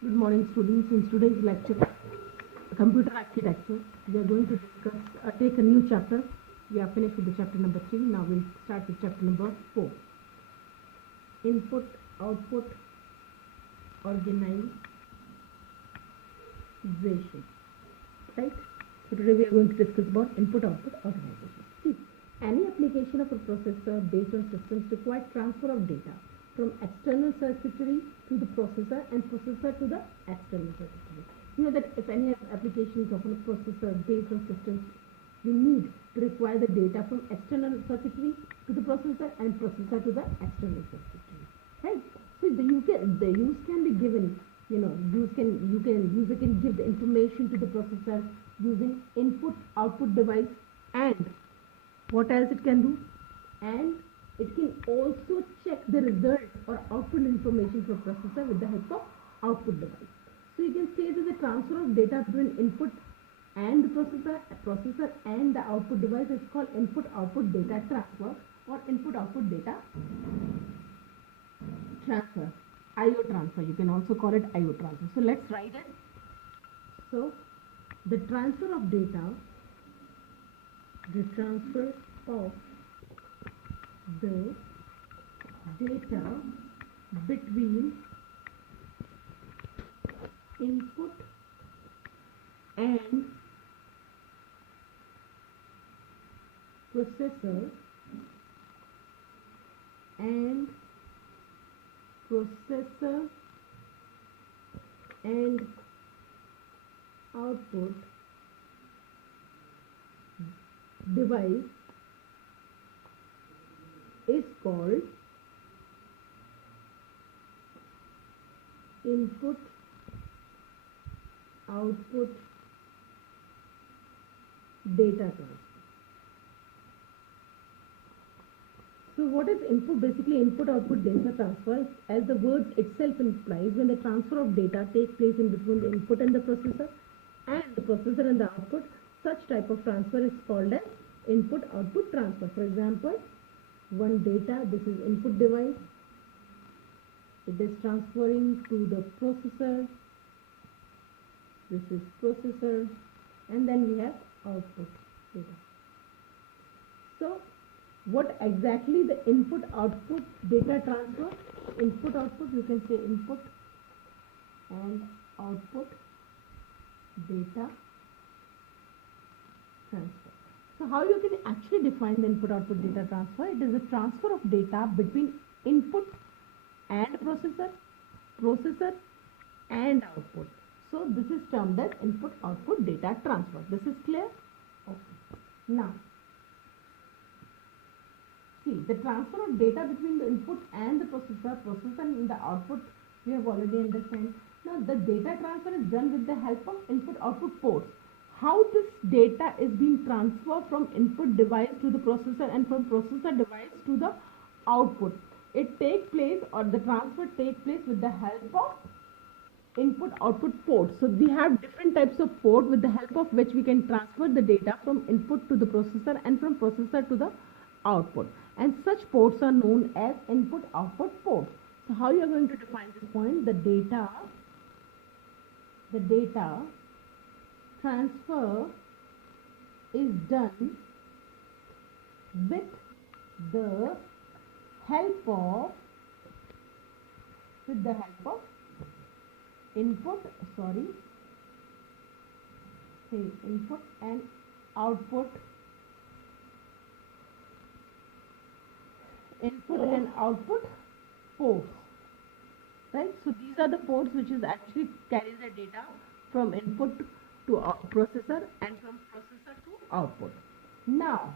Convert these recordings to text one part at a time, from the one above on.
Good morning, students. In today's lecture, computer architecture, we are going to discuss, take a new chapter. We are finished with the chapter number 3. Now we'll start with chapter number 4. Input, output, organization. Right? So today we are going to discuss about input, output, organization. See, any application of a processor based on systems requires transfer of data from external circuitry to the processor and processor to the external circuitry. You know that if any application is of a processor based on systems, we need to require the data from external circuitry to the processor and processor to the external circuitry. Right? So the use can be given. User can give the information to the processor using input output device, and what else it can do? And it can also check the result or output information from processor with the help of output device. So you can say that the transfer of data between input and the processor and the output device is called input-output data transfer or input-output data transfer. I/O transfer. You can also call it I/O transfer. So let's write it. So the transfer of data, the transfer of the data between input and processor and output device is called input output data transfer. So what is input? Basically, input output data transfer, as the word itself implies, when the transfer of data takes place in between the input and the processor and the output, such type of transfer is called as input output transfer. For example, one data, this is input device, it is transferring to the processor, this is processor, and then we have output data. So what exactly the input output data transfer? Input output, you can say input and output data transfer. So how you can actually define the input output data transfer? It is a transfer of data between input and processor and output. So this is termed as input output data transfer. This is clear? Okay. Now see, the transfer of data between the input and the processor and the output we have already understand. Now the data transfer is done with the help of input output ports. How this data is being transferred from input device to the processor and from processor device to the output? It takes place, or the transfer takes place with the help of input output ports. So we have different types of ports with the help of which we can transfer the data from input to the processor and from processor to the output, and such ports are known as input output ports. So how you are going to define this point? The data transfer is done with the help of input and output ports, right? So these are the ports which is actually carry the data from input to processor and from processor to output. Now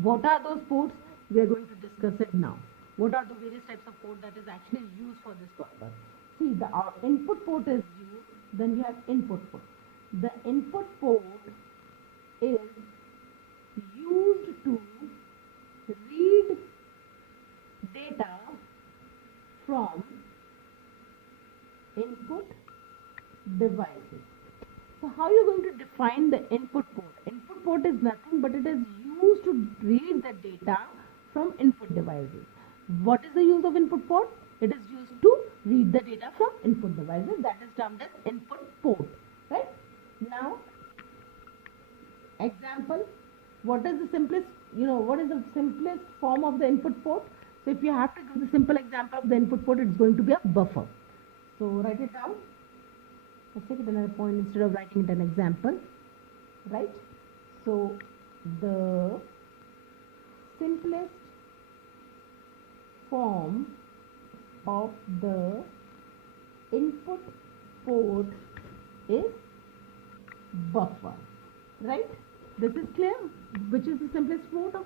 what are those ports? We are going to discuss it now. What are the various types of port that is actually used for this purpose? See, the input port is used, then we have input port. The input port is used to read data from input devices. So how you going to define the input port? Input port is nothing but it is used to read the data from input devices. What is the use of input port? It is used to read the data from input devices. That is termed as input port, right? Now, example, what is the simplest, what is the simplest form of the input port? So if you have to give the simple example of the input port, it's going to be a buffer. So write it down. Let's take it another point instead of writing it an example, right? So the simplest form of the input port is buffer, right? This is clear, which is the simplest mode of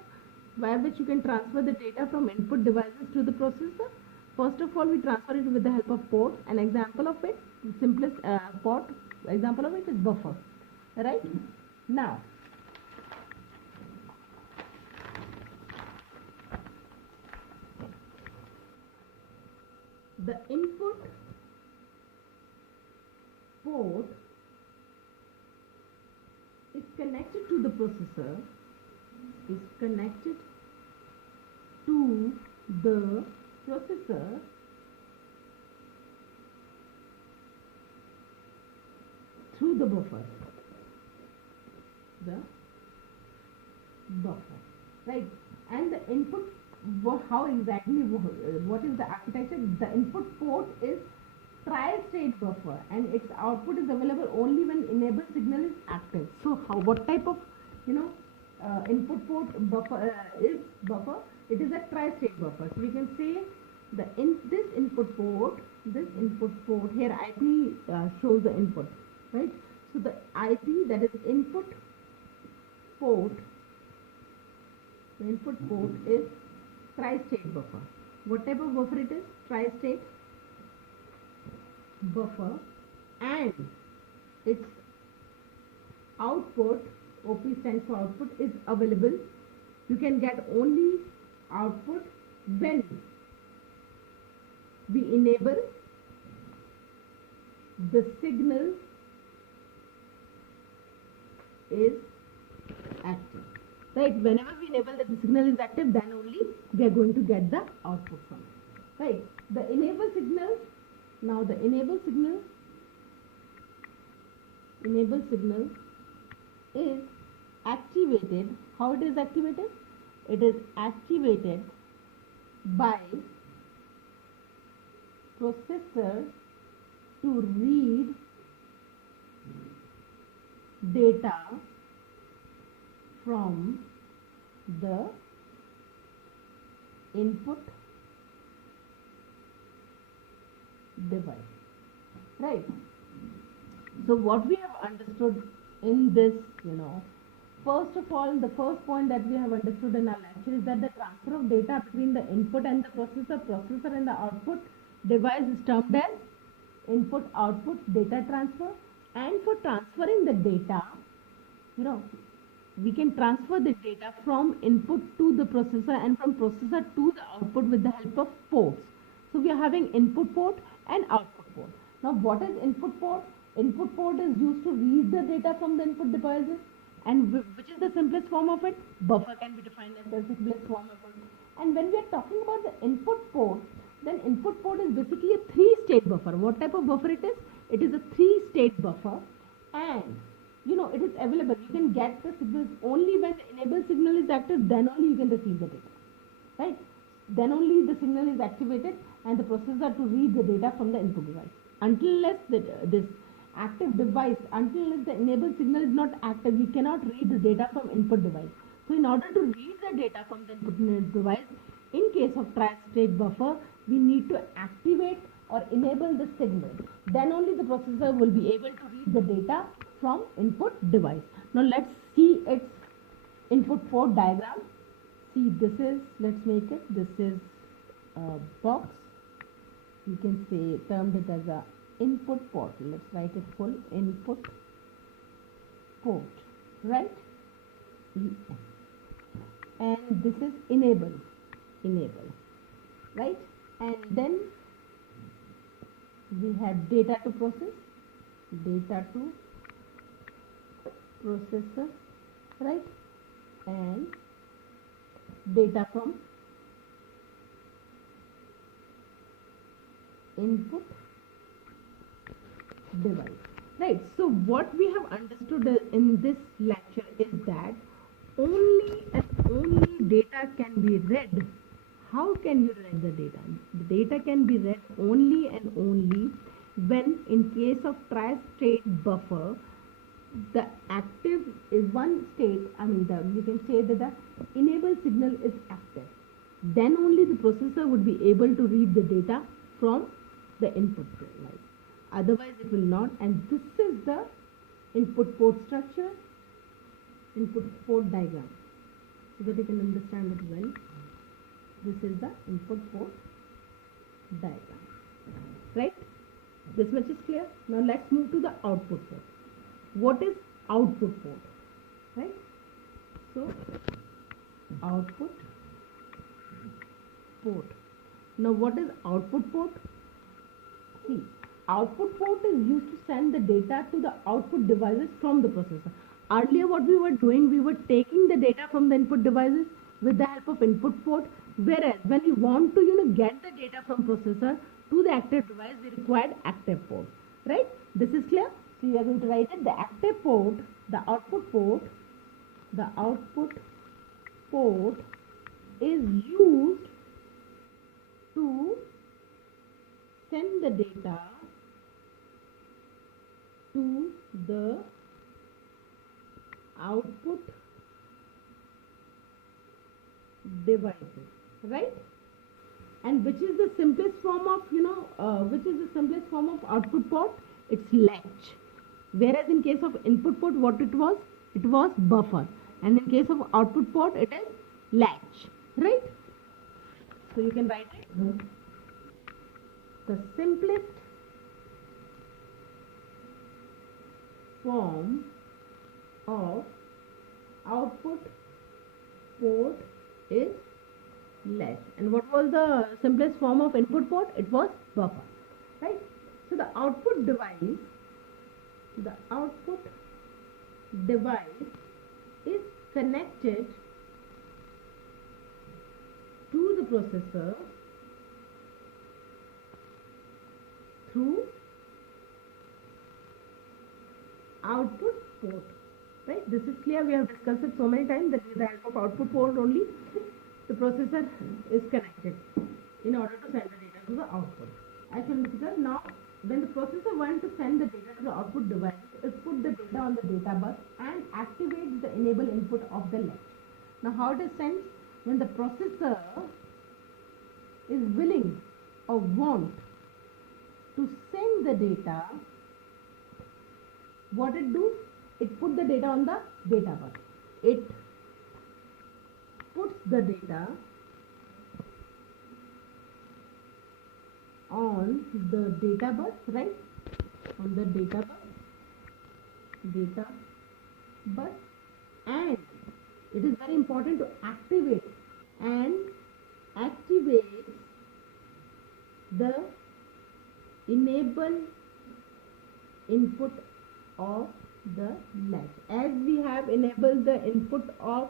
by which you can transfer the data from input devices to the processor. First of all, we transfer it with the help of port. An example of it, the simplest port example of it is buffer, right? Now, the input port is connected to the processor, is connected to the processor through the buffer. The buffer, right? And the input, how exactly, what is the architecture? The input port is tri-state buffer, and its output is available only when enable signal is active. So what type of input port buffer is buffer? It is a tri-state buffer. So we can say this input port here IP shows the input, right? So the IP, that is input port, the input port is tri-state buffer. What type of buffer it is? Tri-state buffer, and its output, OP stands for output, is available. You can get only output when we enable the signal is active, right? Whenever we enable that the signal is active, then only we are going to get the output from it, right? The enable signal, now the enable signal is activated. How it is activated? It is activated by processor to read data from the input device, right? So what we have understood in this, first of all, the first point that we have understood in our lecture is that the transfer of data between the input and the processor and the output device is termed as input-output data transfer. And for transferring the data, we can transfer the data from input to the processor and from processor to the output with the help of ports. So we are having input port and output port. Now what is input port? Input port is used to read the data from the input devices, and which is the simplest form of it? Buffer can be defined as the simplest form of it. And when we are talking about the input port, then input port is basically a three-state buffer. What type of buffer it is? It is a three-state buffer, and it is available. You can get the signals only when the enable signal is active, then only you can receive the data, right? Then only the signal is activated and the processor to read the data from the input device. Until this active device, until the enable signal is not active, we cannot read the data from input device. So in order to read the data from the input device, in case of tri-state buffer, we need to activate or enable the signal. Then only the processor will be able to read the data from input device. Now let's see its input port diagram. See, this is, let's make it, this is a box. You can say, termed it as a input port. Let's write it full, input port, right? And this is enable, right? And then we have data to process, data to processor, right? And data from input device. Right. So what we have understood in this lecture is that only and only data can be read. How can you read the data? The data can be read only and only when, in case of tri-state buffer, the active is one state, you can say that the enable signal is active. Then only the processor would be able to read the data from the input device. Otherwise it will not, and this is the input port structure, input port diagram, so that you can understand it well. This is the input port diagram, right? This much is clear. Now let's move to the output port. What is output port, right? So output port. Now what is output port? See, output port is used to send the data to the output devices from the processor. Earlier what we were doing, we were taking the data from the input devices with the help of input port, whereas when we want to get the data from processor to the active device, we required active port, right? This is clear. So you are going to write it, the active port, the output port is used to send the data to the output devices, right? And which is the simplest form of output port? It's latch. Whereas in case of input port, what it was buffer, and in case of output port, it is latch, right? So you can write it. The simplest form of output port is latch. And what was the simplest form of input port? It was buffer, right? So the output device is connected to the processor through output port, right? This is clear. We have discussed it so many times that with the help of output port only the processor is connected in order to send the data to the output. Actually, now when the processor wants to send the data to the output device, it puts the data on the data bus and activates the enable input of the latch. Now how it is sent? When the processor is willing or want to send the data, what it do? It put the data on the data bus. It puts the data on the data bus, right? On the data bus, and it is very important to activate the enable input of the latch. As we have enabled the input of